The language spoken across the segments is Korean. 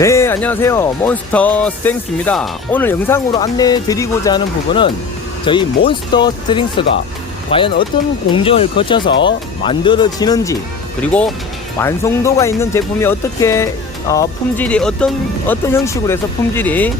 네, 안녕하세요. 몬스터 스트렝스입니다. 오늘 영상으로 안내해 드리고자 하는 부분은 저희 몬스터 스트렝스가 과연 어떤 공정을 거쳐서 만들어지는지 그리고 완성도가 있는 제품이 어떻게 어, 품질이 어떤 어떤 형식으로 해서 품질이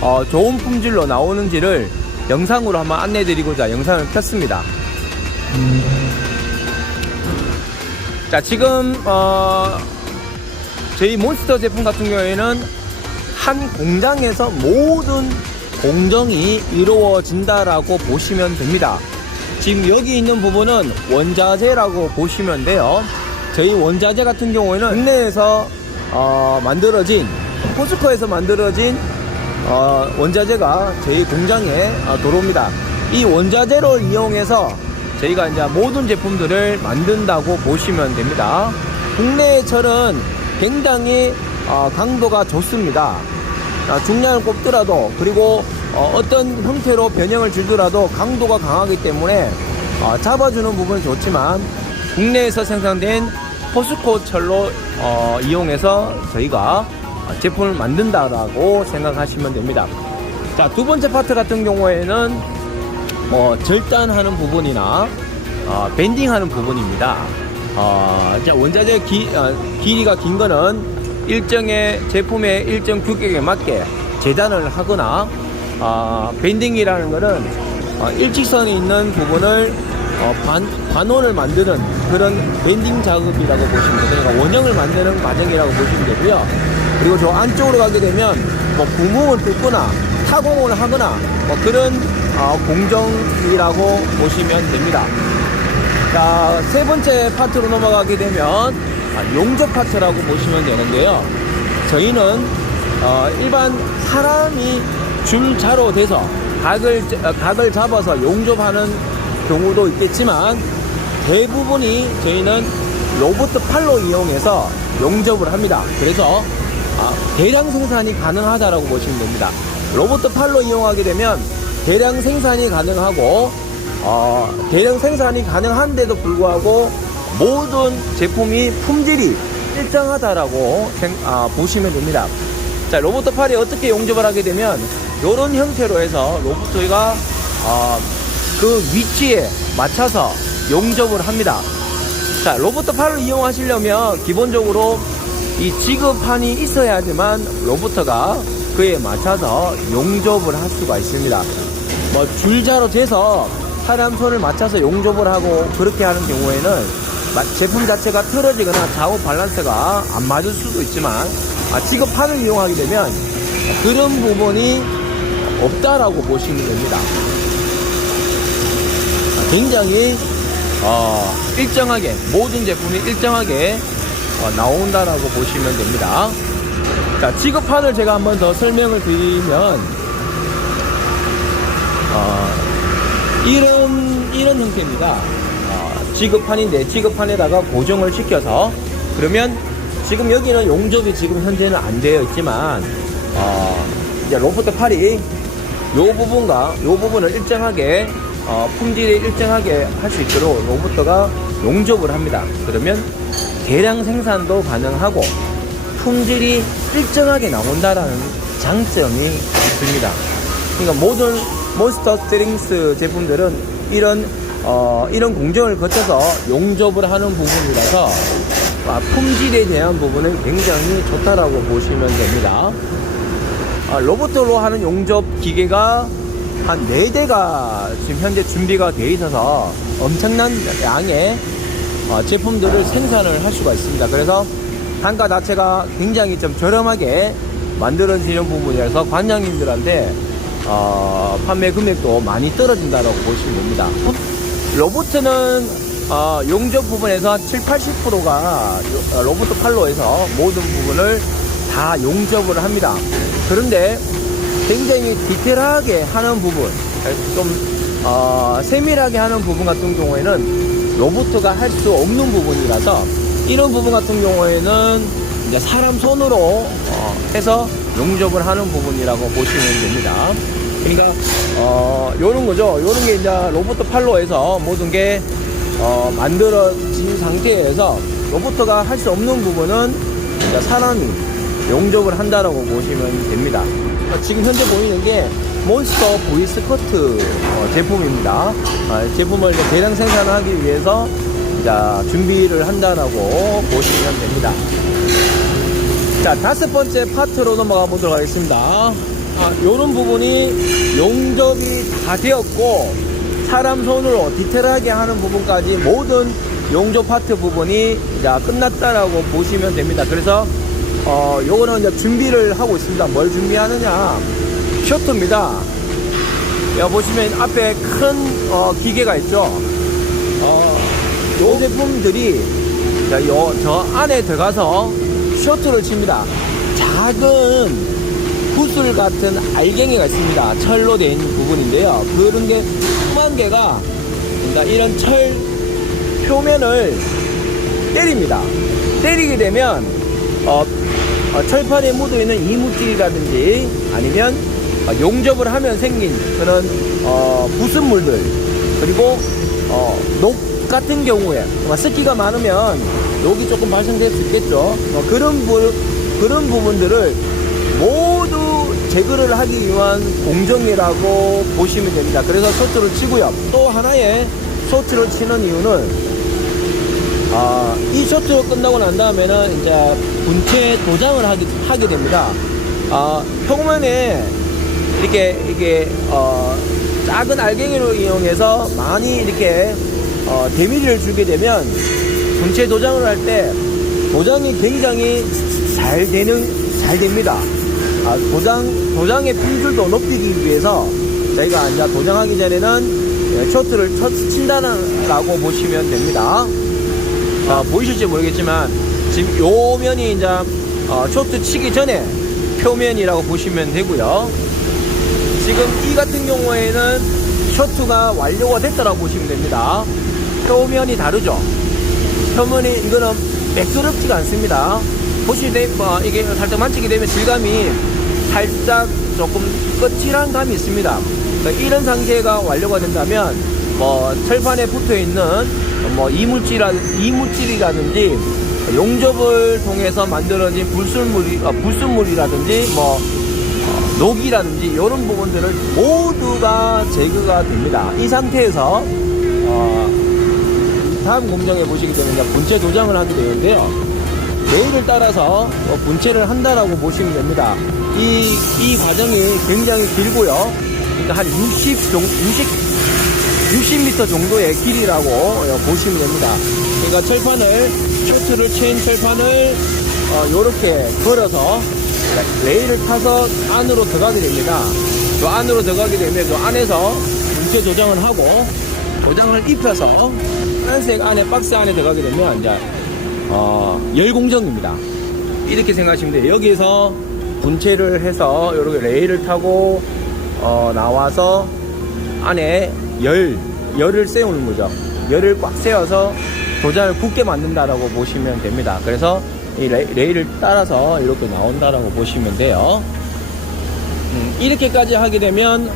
어, 좋은 품질로 나오는지를 영상으로 한번 안내해 드리고자 영상을 켰습니다. 자, 지금 어, 저희 몬스터 제품 같은 경우에는 한 공장에서 모든 공정이 이루어진다라고 보시면 됩니다. 지금 여기 있는 부분은 원자재라고 보시면 돼요. 저희 원자재 같은 경우에는 국내에서 어, 만들어진 포스코에서 만들어진 어, 원자재가 저희 공장에 어, 들어옵니다. 이 원자재를 이용해서 저희가 이제 모든 제품들을 만든다고 보시면 됩니다. 국내의 철은 굉장히 어, 강도가 좋습니다. 아, 중량을 꼽더라도 그리고 어, 떤 형태로 변형을 주더라도 강도가 강하기 때문에 어, 잡아주는 부분은 좋지만 국내에서 생산된 포스코 철로 어, 이용해서 저희가 제품을 만든다라고 생각하시면 됩니다. 자, 두 번째 파트 같은 경우에는 뭐 절단하는 부분이나 어, 밴딩하는 부분입니다. 어, 자, 원자재 기, 어, 길이가 긴 거는 일정의 제품의 일정 규격에 맞게 재단을 하거나 어, 밴딩이라는 거는 어, 일직선이 있는 부분을 어, 반, 반원을 만드는 그런 밴딩 작업이라고 보시면 돼요. 그러니까 원형을 만드는 과정이라고 보시면 되고요. 그리고 저 안쪽으로 가게 되면 뭐 구멍을 뚫거나 타공을 하거나 뭐 그런 어, 공정이라고 보시면 됩니다. 자, 세 번째 파트로 넘어가게 되면 아, 용접 파트라고 보시면 되는데요. 저희는 어, 일반 사람이 줄자로 돼서 각을, 어, 각을 잡아서 용접하는 경우도 있겠지만 대부분이 저희는 로봇 팔로 이용해서 용접을 합니다. 그래서 아, 대량 생산이 가능하다라고 보시면 됩니다. 로봇 팔로 이용하게 되면 대량 생산이 가능하고 어, 대량 생산이 가능한데도 불구하고 모든 제품이 품질이 일정하다라고 생- 아, 보시면 됩니다. 자, 로봇 팔이 어떻게 용접을 하게 되면 이런 형태로 해서 로봇가 어, 그 위치에 맞춰서 용접을 합니다. 자, 로봇 팔을 이용하시려면 기본적으로 이 지급판이 있어야지만 로봇가 그에 맞춰서 용접을 할 수가 있습니다. 뭐 줄자로 재서 사람 손을 맞춰서 용접을 하고 그렇게 하는 경우에는 마- 제품 자체가 틀어지거나 좌우 밸런스가 안 맞을 수도 있지만 아, 지급판을 이용하게 되면 그런 부분이 없다라고 보시면 됩니다. 아, 굉장히 어, 일정하게 모든 제품이 일정하게 어, 나온다라고 보시면 됩니다. 자, 지급판을 제가 한번 더 설명을 드리면 어, 이런 이런 형태입니다. 어, 지급판인데 지급판에다가 고정을 시켜서 그러면 지금 여기는 용접이 지금 현재는 안 되어 있지만 어, 이제 로봇 팔이 요 부분과 요 부분을 일정하게 어, 품질이 일정하게 할 수 있도록 로봇가 용접을 합니다. 그러면 대량 생산도 가능하고 품질이 일정하게 나온다라는 장점이 있습니다. 그러니까 모든 몬스터 스트링스 제품들은 이런 어, 이런 공정을 거쳐서 용접을 하는 부분이라서 아, 품질에 대한 부분은 굉장히 좋다라고 보시면 됩니다. 아, 로봇으로 하는 용접 기계가 한 4대가 지금 현재 준비가 되어 있어서 엄청난 양의 어, 제품들을 생산을 할 수가 있습니다. 그래서 단가 자체가 굉장히 좀 저렴하게 만들어지는 부분이라서 관장님들한테 어, 판매 금액도 많이 떨어진다고 보시면 됩니다. 로봇은 어, 용접 부분에서 한 7, 80%가 로봇 팔로에서 모든 부분을 다 용접을 합니다. 그런데 굉장히 디테일하게 하는 부분, 좀 어, 세밀하게 하는 부분 같은 경우에는 로봇가 할 수 없는 부분이라서 이런 부분 같은 경우에는 이제 사람 손으로 어, 해서 용접을 하는 부분이라고 보시면 됩니다. 그러니까 어, 요런 거죠. 요런 게 이제 로봇 팔로에서 모든 게 어, 만들어진 상태에서 로봇가 할 수 없는 부분은 사람이 용접을 한다라고 보시면 됩니다. 어, 지금 현재 보이는 게 몬스터 V 스커트 어, 제품입니다. 어, 제품을 대량 생산하기 위해서 자, 준비를 한다라고 보시면 됩니다. 자, 다섯 번째 파트로 넘어가 보도록 하겠습니다. 아, 요런 부분이 용접이 다 되었고, 사람 손으로 디테일하게 하는 부분까지 모든 용접 파트 부분이 자, 끝났다라고 보시면 됩니다. 그래서, 어, 요거는 이제 준비를 하고 있습니다. 뭘 준비하느냐. 셔터입니다. 여기 보시면 앞에 큰, 어, 기계가 있죠. 어, 요 제품들이 자, 요, 저 안에 들어가서 셔틀을 칩니다. 작은 구슬 같은 알갱이가 있습니다. 철로 있는 부분인데요. 그런 게 수만 개가 이런 철 표면을 때립니다. 때리게 되면 어, 어, 철판에 묻어 있는 이물질이라든지 아니면 어, 용접을 하면 생긴 그런 어, 부순물들 그리고 어, 녹 같은 경우에 습기가 많으면 녹이 조금 발생될 수 있겠죠. 어, 그런 부, 그런 부분들을 모두 제거를 하기 위한 공정이라고 보시면 됩니다. 그래서 소트를 치고요. 또 하나의 소트를 치는 이유는 아, 이 쇼트가 끝나고 난 다음에는 이제 분체 도장을 하게, 하게 됩니다. 아, 표면에 이렇게, 이게, 어, 작은 알갱이를 이용해서 많이 이렇게, 어, 데미지를 주게 되면 분체 도장을 할 때 도장이 굉장히 잘 되는, 잘 됩니다. 아, 도장, 도장의 품질도 높이기 위해서 저희가 이제 도장하기 전에는 쇼트를 쳐 친다라고 보시면 됩니다. 어, 보이실지 모르겠지만 지금 요 면이 이제 어, 쇼트 치기 전에 표면이라고 보시면 되고요. 지금 이 같은 경우에는 쇼트가 완료가 됐다라고 보시면 됩니다. 표면이 다르죠. 표면이 이거는 매끄럽지가 않습니다. 보시되 뭐 이게 살짝 만지게 되면 질감이 살짝 조금 거칠한 감이 있습니다. 그러니까 이런 상태가 완료가 된다면 뭐 철판에 붙어 있는 뭐 이물질이라 이물질이라든지 용접을 통해서 만들어진 불순물이 어, 불순물이라든지 뭐 어, 녹이라든지 이런 부분들을 모두가 제거가 됩니다. 이 상태에서 어, 다음 공정에 보시게 되면 분체 도장을 하게 되는데요. 레일을 따라서 어, 분체를 한다라고 보시면 됩니다. 이, 이 과정이 굉장히 길고요. 그러니까 한 60, 정, 60 60m 정도의 길이라고 어, 보시면 됩니다. 그러니까 철판을 쇼트를 친 철판을 어, 이렇게 걸어서 레일을 타서 안으로 들어가게 됩니다. 그 안으로 들어가게 되면 그 안에서 분체 조정을 하고 도장을 입혀서 파란색 안에 박스 안에 들어가게 되면 이제 어, 열 공정입니다. 이렇게 생각하시면 돼요. 여기서 분체를 해서 이렇게 레일을 타고 어, 나와서 안에 열, 열을 세우는 거죠. 열을 꽉 세워서 도장을 굳게 만든다라고 보시면 됩니다. 그래서 이 레, 레일을 따라서 이렇게 나온다라고 보시면 돼요. 음, 이렇게까지 하게 되면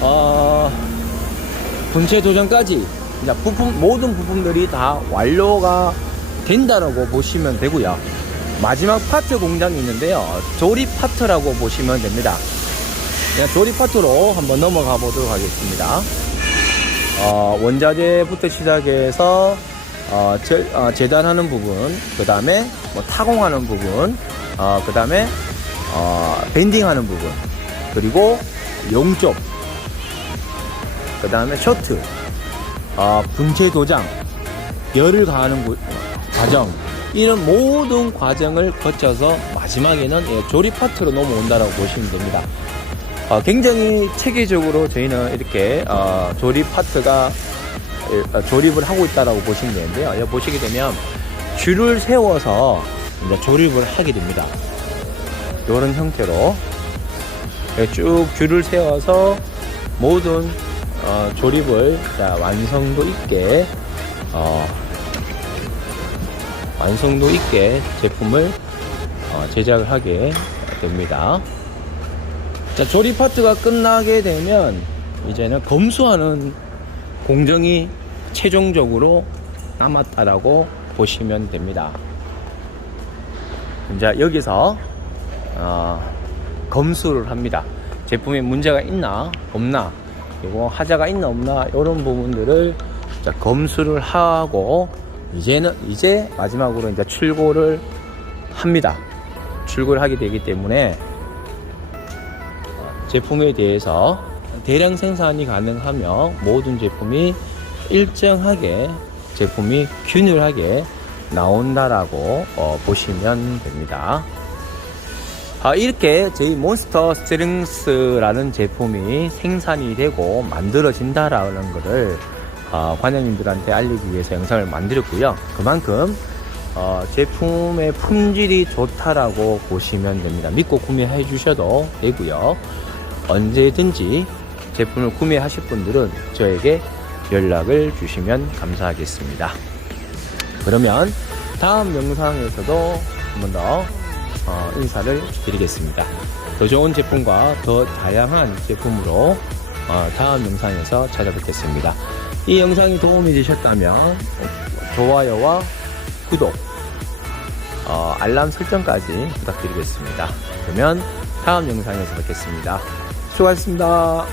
어, 분체 도장까지 이제 부품 모든 부품들이 다 완료가 된다라고 보시면 되고요. 마지막 파트 공장이 있는데요. 조립 파트라고 보시면 됩니다. 그냥 조립 파트로 한번 넘어가 보도록 하겠습니다. 어, 원자재부터 시작해서 어, 제, 어, 재단하는 부분, 그 다음에 뭐 타공하는 부분, 어, 그 다음에 어, 밴딩하는 부분, 그리고 용접, 그 다음에 셔트, 어, 분체 도장, 열을 가하는 구- 과정, 이런 모든 과정을 거쳐서 마지막에는 예, 조립 파트로 넘어온다고 보시면 됩니다. 어, 굉장히 체계적으로 저희는 이렇게 어, 조립 파트가 예, 어, 조립을 하고 있다라고 보시면 되는데요. 여기 보시게 되면 줄을 세워서 이제 조립을 하게 됩니다. 이런 형태로 이렇게 쭉 줄을 세워서 모든 어, 조립을 자, 완성도 있게 어, 완성도 있게 제품을 어, 제작을 하게 됩니다. 자, 조립 파트가 끝나게 되면 이제는 검수하는 공정이 최종적으로 남았다라고 보시면 됩니다. 이제 여기서 어, 검수를 합니다. 제품에 문제가 있나 없나 그리고 하자가 있나 없나 이런 부분들을 자, 검수를 하고 이제는 이제 마지막으로 이제 출고를 합니다. 출고를 하게 되기 때문에 제품에 대해서 대량 생산이 가능하며 모든 제품이 일정하게 제품이 균일하게 나온다라고 어, 보시면 됩니다. 아, 이렇게 저희 몬스터 스트링스라는 제품이 생산이 되고 만들어진다라는 것을 어, 관장님들한테 알리기 위해서 영상을 만들었고요. 그만큼 어, 제품의 품질이 좋다라고 보시면 됩니다. 믿고 구매해 주셔도 되고요. 언제든지 제품을 구매하실 분들은 저에게 연락을 주시면 감사하겠습니다. 그러면 다음 영상에서도 한 번 더 어, 인사를 드리겠습니다. 더 좋은 제품과 더 다양한 제품으로 어, 다음 영상에서 찾아뵙겠습니다. 이 영상이 도움이 되셨다면 좋아요와 구독, 어, 알람 설정까지 부탁드리겠습니다. 그러면 다음 영상에서 뵙겠습니다. 수고하셨습니다.